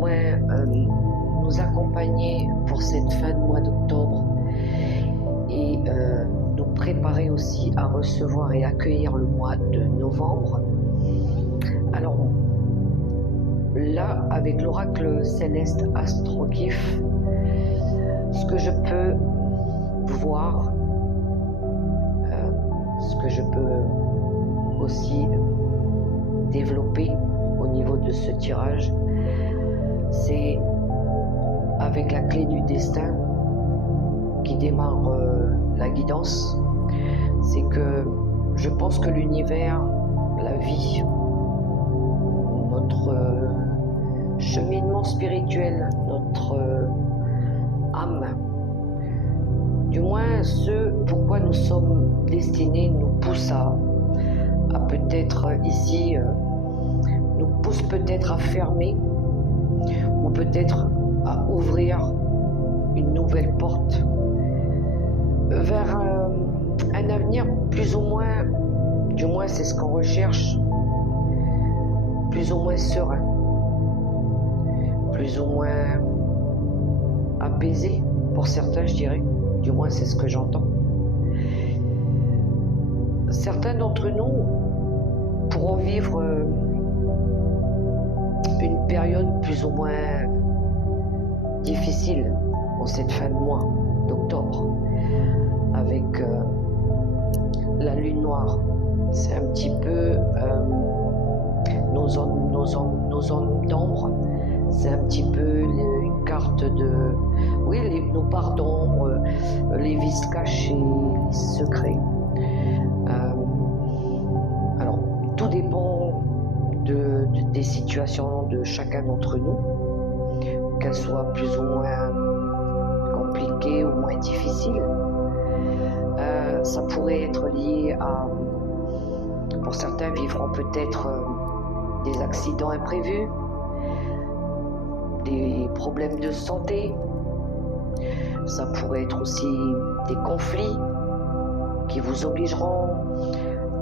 moins nous accompagner pour cette fin de mois d'octobre et nous préparer aussi à recevoir et accueillir le mois de novembre. Alors là, avec l'oracle céleste Astrogif, ce que je peux voir, ce que je peux aussi développer au niveau de ce tirage, c'est avec la clé du destin qui démarre la guidance. C'est que je pense que l'univers, la vie, notre cheminement spirituel, notre âme, du moins ce pourquoi nous sommes destinés, nous pousse à peut-être ici, nous pousse peut-être à fermer ou peut-être à ouvrir une nouvelle porte vers un avenir plus ou moins, du moins c'est ce qu'on recherche, plus ou moins serein, plus ou moins apaisé pour certains, je dirais, du moins c'est ce que j'entends. Certains d'entre nous pourront vivre une période plus ou moins difficile en cette fin de mois d'octobre avec la lune noire. C'est un petit peu nos zones d'ombre, c'est un petit peu une carte de nos parts d'ombre, les vices cachés, les secrets. Alors tout dépend des situations de chacun d'entre nous, qu'elles soient plus ou moins compliquées ou moins difficiles. Ça pourrait être lié à, pour certains vivront peut-être des accidents imprévus, des problèmes de santé. Ça pourrait être aussi des conflits qui vous obligeront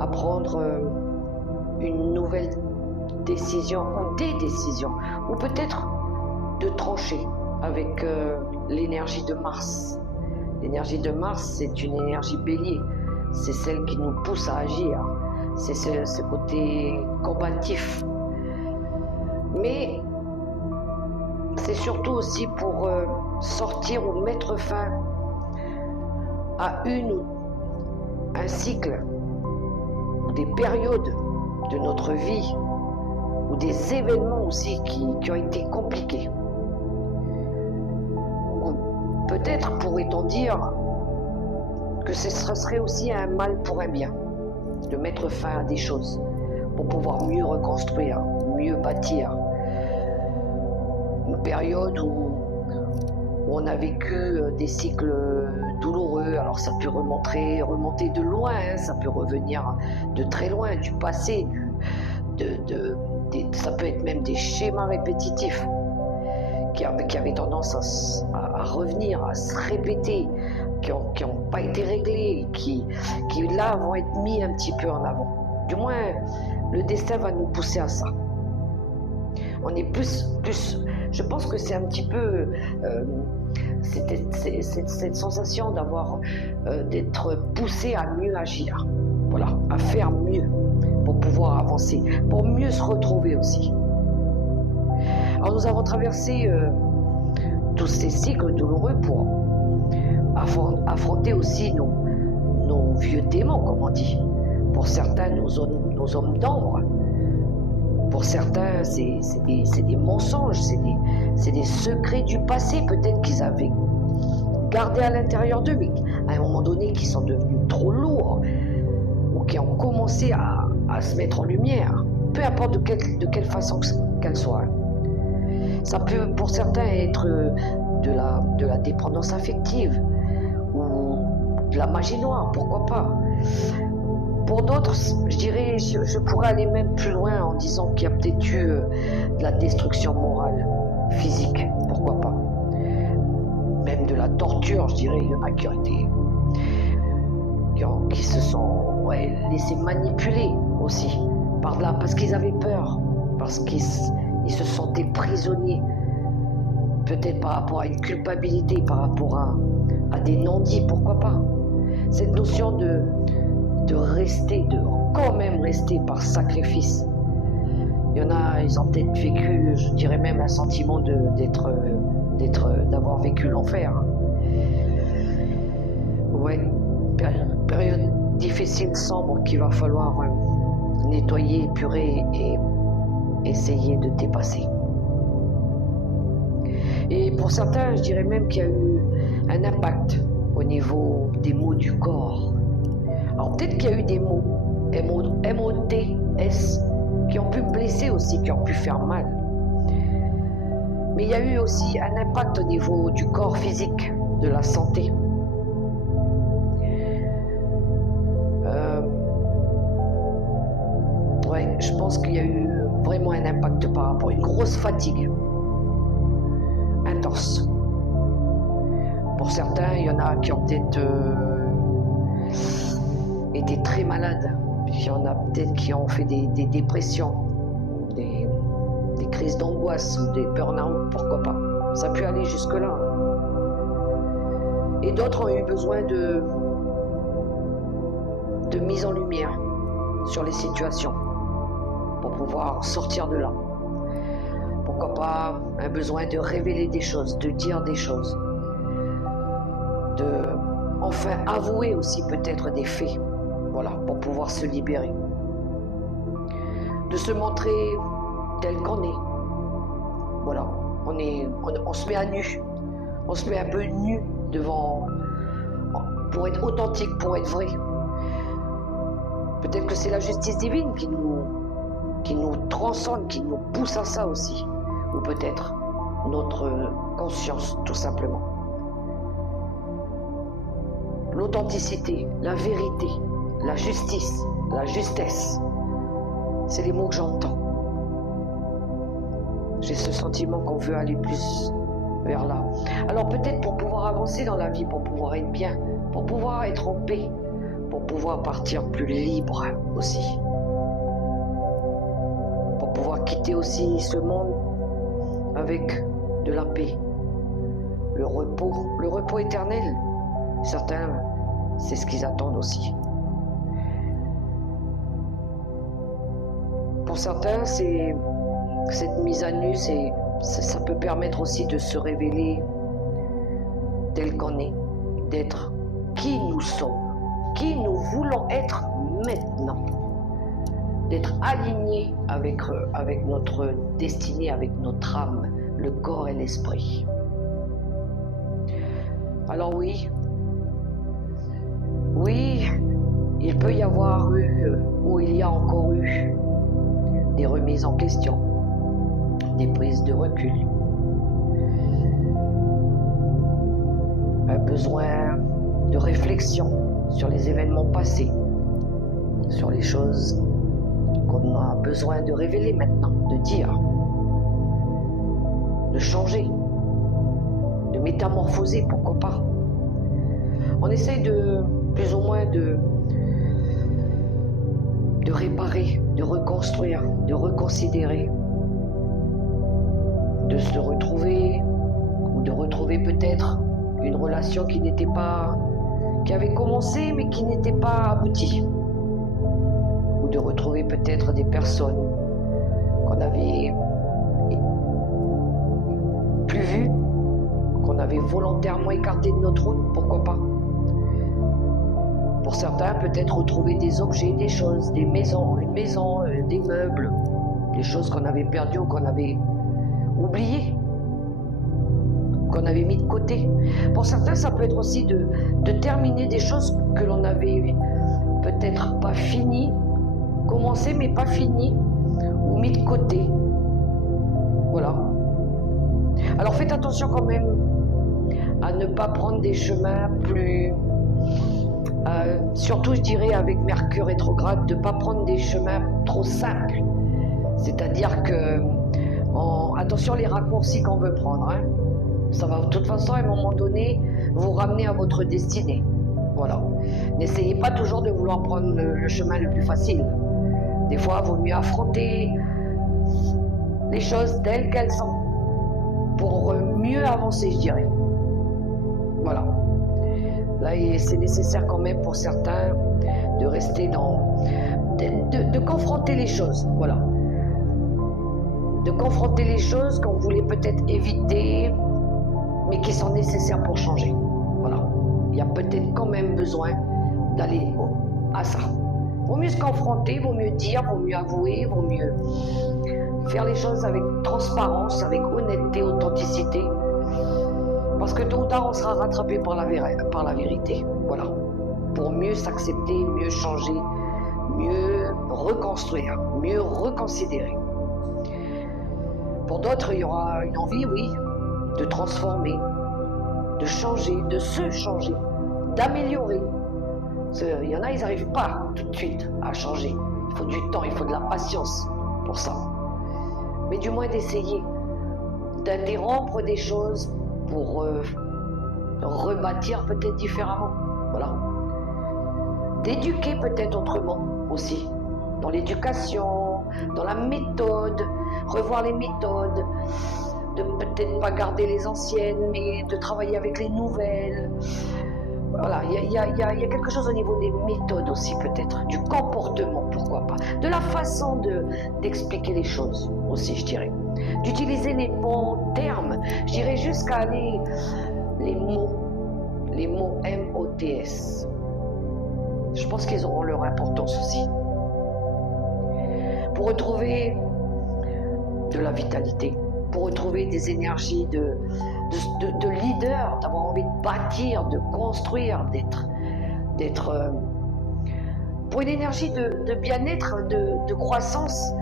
à prendre une nouvelle décision ou des décisions, ou peut-être de trancher avec l'énergie de Mars. L'énergie de Mars, c'est une énergie bélier, c'est celle qui nous pousse à agir, c'est ce côté combatif. Mais c'est surtout aussi pour sortir ou mettre fin à un cycle ou des périodes de notre vie ou des événements aussi qui ont été compliqués. Ou peut-être pourrait-on dire que ce serait aussi un mal pour un bien, de mettre fin à des choses pour pouvoir mieux reconstruire, mieux bâtir. Une période où on a vécu des cycles douloureux, alors ça peut remonter de loin, ça peut revenir de très loin, du passé, ça peut être même des schémas répétitifs qui avaient tendance à revenir, à se répéter, qui n'ont pas été réglés, qui là vont être mis un petit peu en avant. Du moins, le destin va nous pousser à ça. On est plus, je pense que c'est un petit peu cette sensation d'être poussé à mieux agir, voilà, à faire mieux pour pouvoir avancer, pour mieux se retrouver aussi. Alors nous avons traversé tous ces cycles douloureux pour affronter aussi nos vieux démons, comme on dit. Pour certains, nos hommes d'ombre. Pour certains, c'est des mensonges, c'est des secrets du passé, peut-être qu'ils avaient gardé à l'intérieur d'eux, mais à un moment donné, qui sont devenus trop lourds, ou qui ont commencé à se mettre en lumière, peu importe de quelle façon qu'elle soit. Ça peut, pour certains, être de la dépendance affective, ou de la magie noire, pourquoi pas. Pour d'autres, je dirais, je pourrais aller même plus loin en disant qu'il y a peut-être eu de la destruction morale, physique, pourquoi pas. Même de la torture, je dirais, il y en a qui se sont laissés manipuler aussi par là, parce qu'ils avaient peur, parce qu'ils se sentaient prisonniers peut-être par rapport à une culpabilité, par rapport à des non-dits, pourquoi pas. Cette notion de rester, de quand même rester par sacrifice. Il y en a, ils ont peut-être vécu, je dirais même un sentiment d'avoir vécu l'enfer. Ouais, période difficile, sombre, qu'il va falloir nettoyer, épurer et essayer de dépasser. Et pour certains, je dirais même qu'il y a eu un impact au niveau des mots du corps. Alors peut-être qu'il y a eu des mots, M-O-T-S, qui ont pu blesser aussi, qui ont pu faire mal. Mais il y a eu aussi un impact au niveau du corps physique, de la santé. Ouais, je pense qu'il y a eu vraiment un impact par rapport à une grosse fatigue intense. Pour certains, il y en a qui ont peut-être été très malades. Il y en a peut-être qui ont fait des dépressions, des crises d'angoisse ou des burn-out, pourquoi pas. Ça a pu aller jusque-là. Et d'autres ont eu besoin de mise en lumière sur les situations pour pouvoir sortir de là. Pourquoi pas un besoin de révéler des choses, de dire des choses, de enfin avouer aussi peut-être des faits, voilà, pour pouvoir se libérer, de se montrer tel qu'on est. Voilà, on se met à nu, on se met un peu nu devant, pour être authentique, pour être vrai. Peut-être que c'est la justice divine qui nous transcende, qui nous pousse à ça aussi. Ou peut-être notre conscience, tout simplement. L'authenticité, la vérité, la justice, la justesse, c'est les mots que j'entends. J'ai ce sentiment qu'on veut aller plus vers là. Alors peut-être pour pouvoir avancer dans la vie, pour pouvoir être bien, pour pouvoir être en paix, pour pouvoir partir plus libre aussi. Pour pouvoir quitter aussi ce monde avec de la paix, le repos éternel. Certains, c'est ce qu'ils attendent aussi. Pour certains, cette mise à nu, ça peut permettre aussi de se révéler tel qu'on est, d'être qui nous sommes, qui nous voulons être maintenant, d'être alignés avec notre destinée, avec notre âme, le corps et l'esprit. Alors oui, il peut y avoir eu, ou il y a encore eu, des remises en question, des prises de recul, un besoin de réflexion sur les événements passés, sur les choses qu'on a besoin de révéler maintenant, de dire, de changer, de métamorphoser, pourquoi pas. On essaye de plus ou moins de réparer, de reconstruire, de reconsidérer, de se retrouver ou de retrouver peut-être une relation qui avait commencé mais qui n'était pas aboutie, ou de retrouver peut-être des personnes qu'on avait plus vues, qu'on avait volontairement écartées de notre route, pourquoi pas. Pour certains, peut-être retrouver des objets, des choses, des maisons, une maison, des meubles, des choses qu'on avait perdues ou qu'on avait oubliées, qu'on avait mis de côté. Pour certains, ça peut être aussi de terminer des choses que l'on avait peut-être pas fini, commencé mais pas fini, ou mis de côté. Voilà. Alors faites attention quand même à ne pas prendre des chemins plus... surtout je dirais avec Mercure rétrograde, de ne pas prendre des chemins trop simples. C'est-à-dire que, attention les raccourcis qu'on veut prendre, hein. Ça va de toute façon à un moment donné vous ramener à votre destinée. Voilà. N'essayez pas toujours de vouloir prendre le chemin le plus facile. Des fois, il vaut mieux affronter les choses telles qu'elles sont. pour mieux avancer, je dirais. Voilà. Là, c'est nécessaire quand même pour certains de rester de confronter les choses, voilà. De confronter les choses qu'on voulait peut-être éviter, mais qui sont nécessaires pour changer. Voilà. Il y a peut-être quand même besoin d'aller à ça. Vaut mieux se confronter, vaut mieux dire, vaut mieux avouer, vaut mieux faire les choses avec transparence, avec honnêteté, authenticité. Parce que tôt ou tard, on sera rattrapé par la vérité. Voilà. Pour mieux s'accepter, mieux changer, mieux reconstruire, mieux reconsidérer. Pour d'autres, il y aura une envie, oui, de transformer, de changer, de se changer, d'améliorer. Il y en a, ils n'arrivent pas tout de suite à changer. Il faut du temps, il faut de la patience pour ça. Mais du moins d'essayer d'interrompre des choses pour rebâtir peut-être différemment. Voilà. D'éduquer peut-être autrement aussi. Dans l'éducation, dans la méthode, revoir les méthodes, de peut-être pas garder les anciennes, mais de travailler avec les nouvelles. Voilà, il y a quelque chose au niveau des méthodes aussi peut-être, du comportement, pourquoi pas, de la façon d'expliquer les choses aussi, je dirais. D'utiliser les bons termes, je dirais jusqu'à les mots MOTS. Je pense qu'ils auront leur importance aussi. Pour retrouver de la vitalité, pour retrouver des énergies de leader, d'avoir envie de bâtir, de construire, d'être pour une énergie de bien-être, de croissance.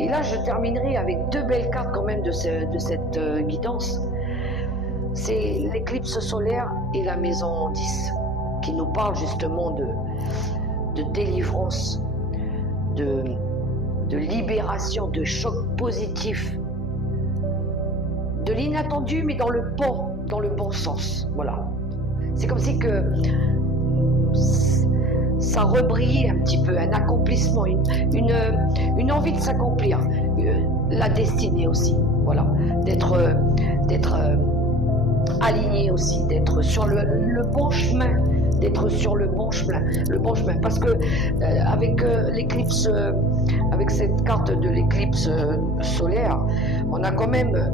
Et là, je terminerai avec deux belles cartes quand même de cette guidance. C'est l'éclipse solaire et la maison 10, qui nous parle justement de délivrance, de libération, de choc positif, de l'inattendu, mais dans le bon sens. Voilà. C'est comme si que ça rebrillait un petit peu, un accomplissement, une envie de s'accomplir, la destinée aussi. Voilà, d'être aligné aussi, d'être sur le bon chemin, parce que avec l'éclipse, avec cette carte de l'éclipse solaire, on a quand même,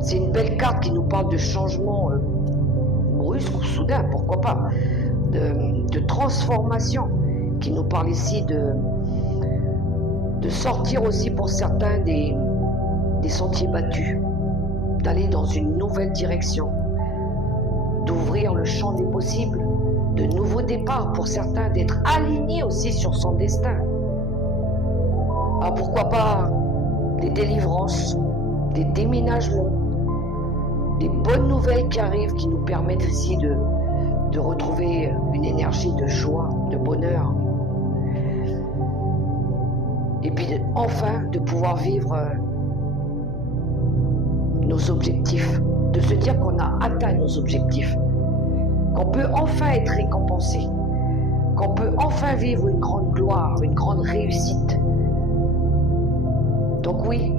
c'est une belle carte qui nous parle de changement brusque ou soudain, pourquoi pas, de transformation, qui nous parle ici de sortir aussi pour certains des sentiers battus, d'aller dans une nouvelle direction, d'ouvrir le champ des possibles, de nouveaux départs pour certains, d'être alignés aussi sur son destin. Alors pourquoi pas des délivrances, des déménagements, des bonnes nouvelles qui arrivent, qui nous permettent ici de retrouver une énergie de joie, de bonheur. Et puis enfin de pouvoir vivre nos objectifs, de se dire qu'on a atteint nos objectifs, qu'on peut enfin être récompensé, qu'on peut enfin vivre une grande gloire, une grande réussite. Donc oui,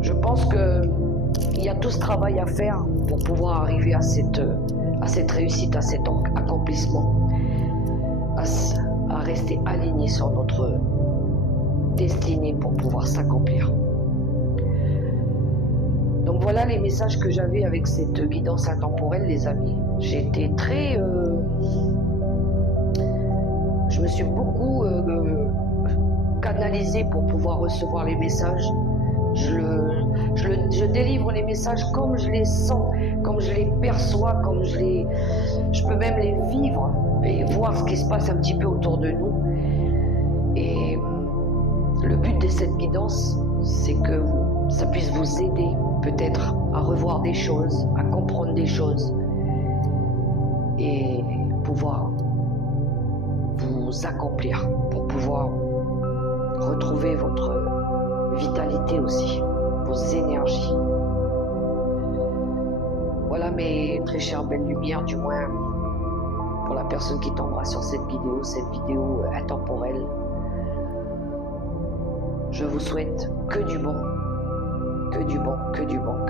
je pense qu'il y a tout ce travail à faire pour pouvoir arriver à cette réussite, à cet accomplissement, à rester aligné sur notre destinée pour pouvoir s'accomplir. Donc voilà les messages que j'avais avec cette guidance intemporelle, les amis. J'ai été très... je me suis beaucoup canalisée pour pouvoir recevoir les messages. Je délivre les messages comme je les sens, comme je les perçois, je peux même les vivre et voir ce qui se passe un petit peu autour de nous. Et le but de cette guidance, c'est que ça puisse vous aider peut-être à revoir des choses, à comprendre des choses et pouvoir vous accomplir, pour pouvoir retrouver votre vitalité aussi, vos énergies. Voilà mes très chères belles lumières, du moins pour la personne qui tombera sur cette vidéo intemporelle. Je vous souhaite que du bon, Que du bon, que du bon,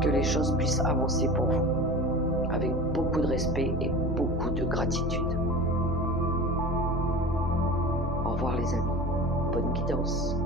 que les choses puissent avancer pour vous, avec beaucoup de respect et beaucoup de gratitude. Au revoir les amis, bonne guidance.